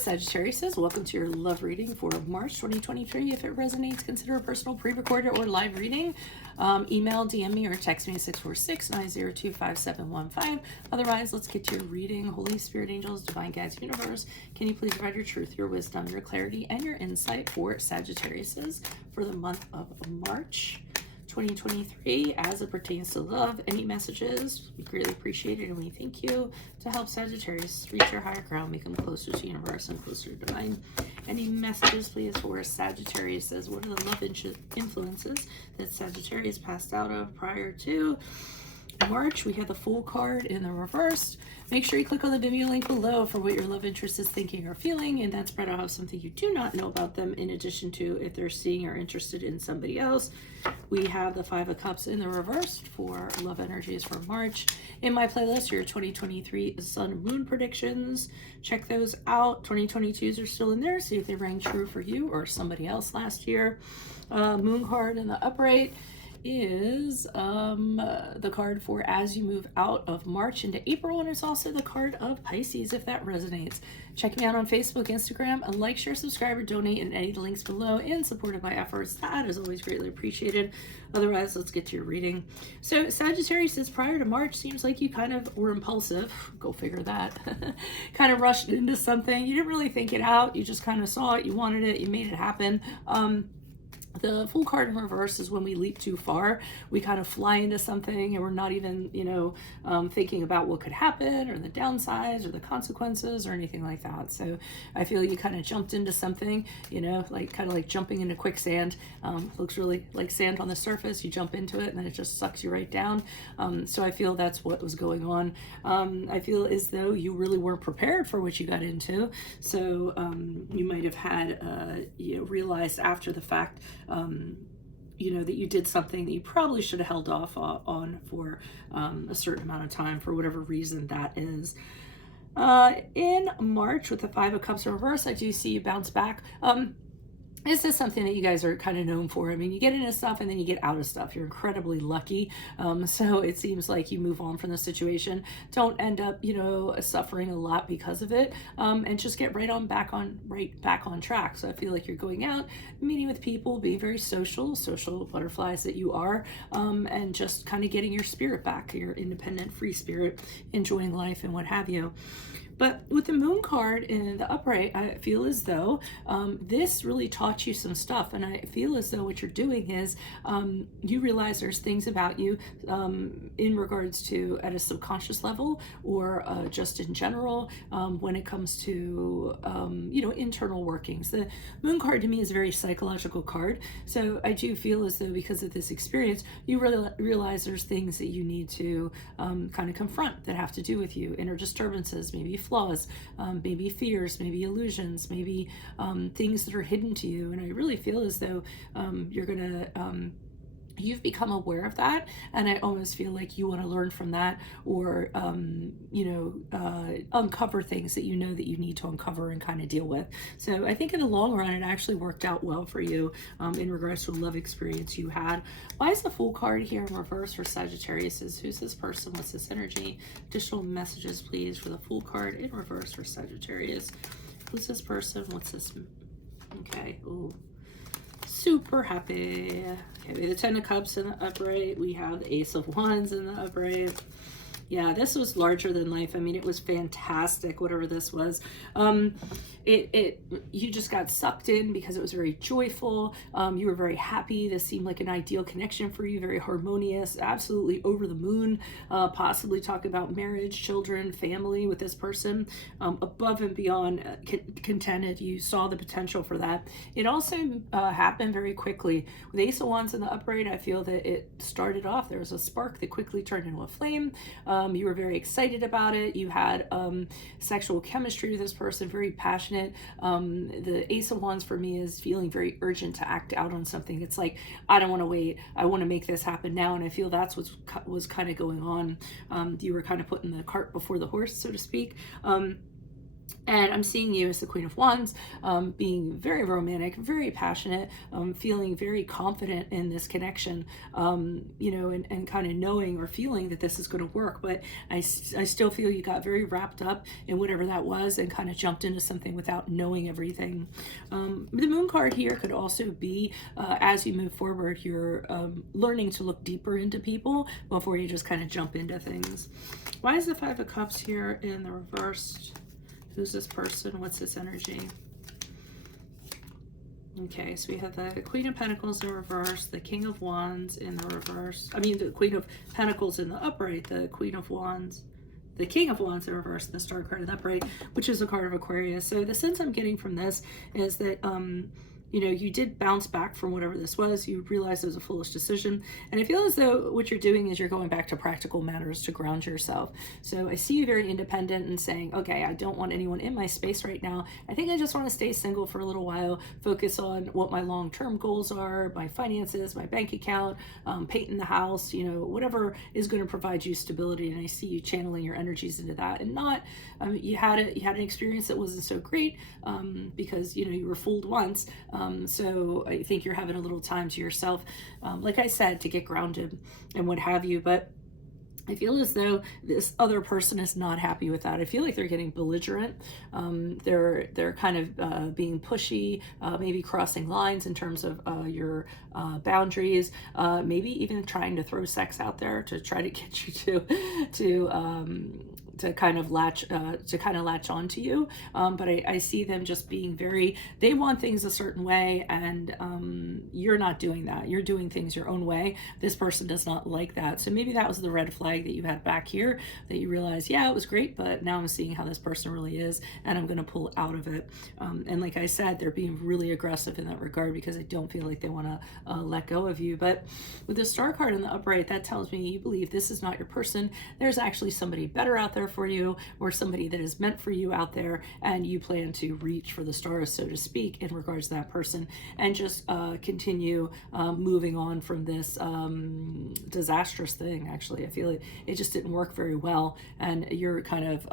Sagittarius, welcome to your love reading for March 2023. If it resonates, consider a personal pre-recorded or live reading. Email, DM me, or text me at 646-902-5715. Otherwise, let's get to your reading. Holy Spirit, angels, divine guides, universe, can you please provide your truth, your wisdom, your clarity, and your insight for Sagittarius for the month of March 2023 as it pertains to love? Any messages, we greatly appreciate it, and we thank you to help Sagittarius reach your higher ground, make them closer to universe and closer to divine. Any messages, please, for Sagittarius? What are the love influences that Sagittarius passed out of prior to March? We have the Fool card in the reverse. Make sure you click on the Venmo link below for what your love interest is thinking or feeling. And that spread out have something you do not know about them, in addition to if they're seeing or interested in somebody else. We have the Five of Cups in the reverse for love energies for March. In my playlist, your 2023 Sun and Moon predictions. Check those out. 2022s are still in there. See if they rang true for you or somebody else last year. Moon card in the upright is the card for as you move out of March into April, and it's also the card of Pisces, if that resonates. Check me out on Facebook, Instagram, and like, share, subscribe, or donate in any of the links below in support of my efforts. That is always greatly appreciated. Otherwise, let's get to your reading. So Sagittarius says prior to March, seems like you kind of were impulsive. Go figure that. Kind of rushed into something. You didn't really think it out. You just kind of saw it. You wanted it. You made it happen. The Fool card in reverse is when we leap too far. We kind of fly into something and we're not even, thinking about what could happen or the downsides or the consequences or anything like that. So I feel you kind of jumped into something, like jumping into quicksand. Looks really like sand on the surface. You jump into it and then it just sucks you right down. So I feel that's what was going on. I feel as though you really weren't prepared for what you got into. So you might have had, realized after the fact, that you did something that you probably should have held off on for a certain amount of time, for whatever reason that is. In March, with the Five of Cups in reverse, I do see you bounce back. This is something that you guys are kind of known for. I mean, you get into stuff and then you get out of stuff. You're incredibly lucky. So it seems like you move on from the situation. Don't end up, suffering a lot because of it. And just get right back on track. So I feel like you're going out, meeting with people, being very social butterflies that you are, and just kind of getting your spirit back, your independent, free spirit, enjoying life and what have you. But with the Moon card in the upright, I feel as though this really taught you some stuff. And I feel as though what you're doing is you realize there's things about you in regards to at a subconscious level or just in general when it comes to, internal workings. The Moon card to me is a very psychological card. So I do feel as though because of this experience, you really realize there's things that you need to kind of confront that have to do with you, inner disturbances, maybe flaws, maybe fears, maybe illusions, maybe things that are hidden to you. And I really feel as though you've become aware of that, and I almost feel like you want to learn from that, or uncover things that you know that you need to uncover and kind of deal with. So I think in the long run it actually worked out well for you in regards to a love experience you had. Why is the Fool card here in reverse for Sagittarius? Who's this person? What's this energy? Additional messages, please, for the Fool card in reverse for Sagittarius. Who's this person? What's this? Okay. Ooh. Super happy. Okay, we have the Ten of Cups in the upright. We have the Ace of Wands in the upright. Yeah, this was larger than life. I mean, it was fantastic, whatever this was. You just got sucked in because it was very joyful. You were very happy. This seemed like an ideal connection for you, very harmonious, absolutely over the moon. Possibly talk about marriage, children, family with this person. Above and beyond contented. You saw the potential for that. It also happened very quickly. With Ace of Wands in the upright, I feel that it started off, there was a spark that quickly turned into a flame. You were very excited about it. You had sexual chemistry with this person, very passionate. The Ace of Wands for me is feeling very urgent to act out on something. It's like, I don't want to wait. I want to make this happen now. And I feel that's what was kind of going on. You were kind of putting the cart before the horse, so to speak. And I'm seeing you as the Queen of Wands, being very romantic, very passionate, feeling very confident in this connection, you know, and kind of knowing or feeling that this is going to work. But I still feel you got very wrapped up in whatever that was and kind of jumped into something without knowing everything. The Moon card here could also be, as you move forward, you're learning to look deeper into people before you just kind of jump into things. Why is the Five of Cups here in the reversed? Who's this person? What's this energy? Okay, so we have the Queen of Pentacles in reverse, the King of Wands in the reverse. I mean, the Queen of Pentacles in the upright, the Queen of Wands, the King of Wands in reverse, and the Star card in the upright, which is a card of Aquarius. So the sense I'm getting from this is that, you know, you did bounce back from whatever this was. You realized it was a foolish decision. And I feel as though what you're doing is you're going back to practical matters to ground yourself. So I see you very independent and saying, okay, I don't want anyone in my space right now. I think I just want to stay single for a little while, focus on what my long-term goals are, my finances, my bank account, painting the house, you know, whatever is going to provide you stability. And I see you channeling your energies into that, and not, you had an experience that wasn't so great, because, you know, you were fooled once. So I think you're having a little time to yourself, like I said, to get grounded and what have you. But I feel as though this other person is not happy with that. I feel like they're getting belligerent. They're kind of being pushy, maybe crossing lines in terms of your boundaries, maybe even trying to throw sex out there to try to get you to kind of latch on to you. But I see them just being very, they want things a certain way, and you're not doing that. You're doing things your own way. This person does not like that. So maybe that was the red flag that you had back here, that you realized, yeah, it was great, but now I'm seeing how this person really is, and I'm going to pull out of it. And like I said, they're being really aggressive in that regard because I don't feel like they want to let go of you. But with the Star card in the upright, that tells me you believe this is not your person. There's actually somebody better out there for you, or somebody that is meant for you out there, and you plan to reach for the stars, so to speak, in regards to that person, and just continue moving on from this disastrous thing. Actually, I feel it just didn't work very well, and you're kind of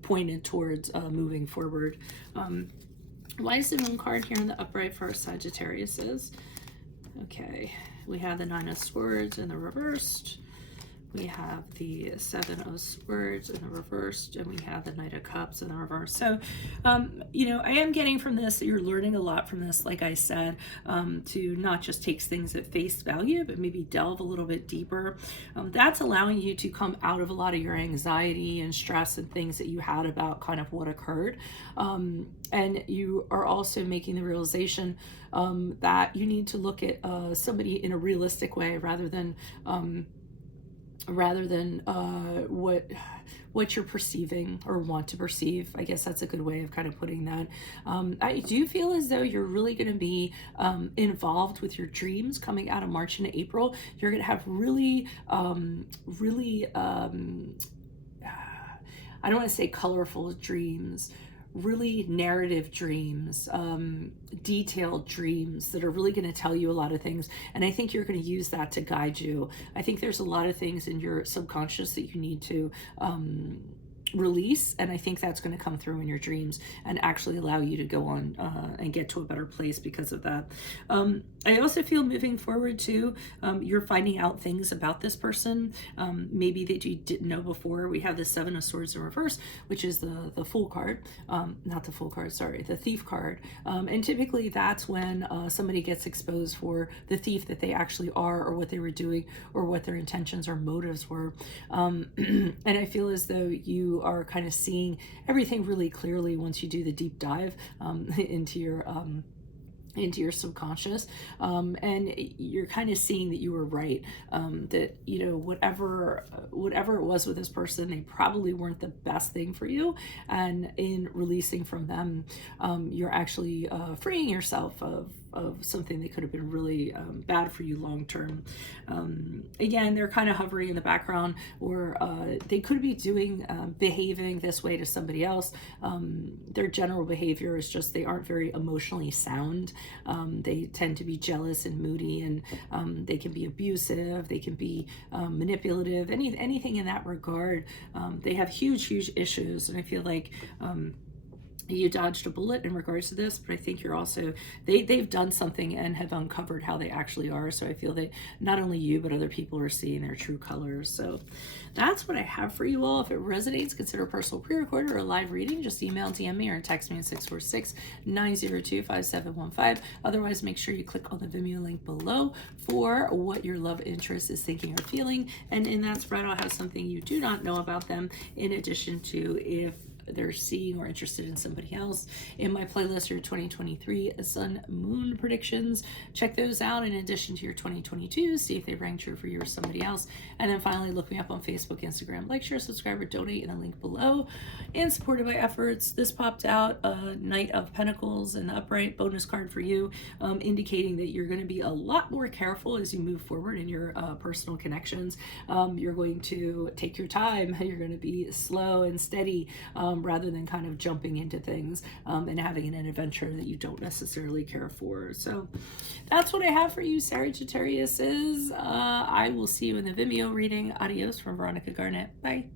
pointed towards moving forward. Why is the Moon card here in the upright for Sagittariuses? Okay, we have the Nine of Swords in the reversed. We have the Seven of Swords in the reversed, and we have the Knight of Cups in the reverse. So, you know, I am getting from this that you're learning a lot from this, like I said, to not just take things at face value, but maybe delve a little bit deeper. That's allowing you to come out of a lot of your anxiety and stress and things that you had about kind of what occurred. And you are also making the realization that you need to look at somebody in a realistic way, rather than what you're perceiving or want to perceive. I guess that's a good way of kind of putting that. I do feel as though you're really going to be involved with your dreams coming out of March and April. You're going to have really I don't want to say colorful dreams, really narrative dreams, detailed dreams that are really going to tell you a lot of things. And I think you're going to use that to guide you. I think there's a lot of things in your subconscious that you need to release, and I think that's going to come through in your dreams and actually allow you to go on and get to a better place because of that. I also feel moving forward too, you're finding out things about this person, maybe that you didn't know before. We have the Seven of Swords in reverse, which is the Fool card, not the Fool card, sorry, the Thief card. And typically that's when somebody gets exposed for the thief that they actually are, or what they were doing, or what their intentions or motives were. And I feel as though you are kind of seeing everything really clearly once you do the deep dive into your subconscious, and you're kind of seeing that you were right, that, you know, whatever it was with this person, they probably weren't the best thing for you, and in releasing from them, you're actually freeing yourself of something that could have been really bad for you long term. Again, they're kind of hovering in the background, or they could be behaving this way to somebody else. Their general behavior is just they aren't very emotionally sound. They tend to be jealous and moody, and they can be abusive, they can be manipulative, anything in that regard. They have huge issues, and I feel like you dodged a bullet in regards to this, but I think you're also, they've done something and have uncovered how they actually are. So I feel that not only you, but other people are seeing their true colors. So that's what I have for you all. If it resonates, consider a personal pre-recorded or a live reading. Just email, DM me, or text me at 646-902-5715. Otherwise, make sure you click on the Vimeo link below for what your love interest is thinking or feeling. And in that spread, I'll have something you do not know about them, in addition to if they're seeing or interested in somebody else. In my playlist, your 2023 Sun Moon predictions, check those out in addition to your 2022, see if they rang true for you or somebody else. And then finally, look me up on Facebook, Instagram, like, share, subscribe, or donate in the link below. And supported by efforts, this popped out a Knight of Pentacles, an upright bonus card for you, indicating that you're going to be a lot more careful as you move forward in your personal connections. You're going to take your time, you're going to be slow and steady, rather than kind of jumping into things and having an adventure that you don't necessarily care for. So that's what I have for you, Sagittariuses. I will see you in the Vimeo reading. Adios from Veronica Garnet. Bye.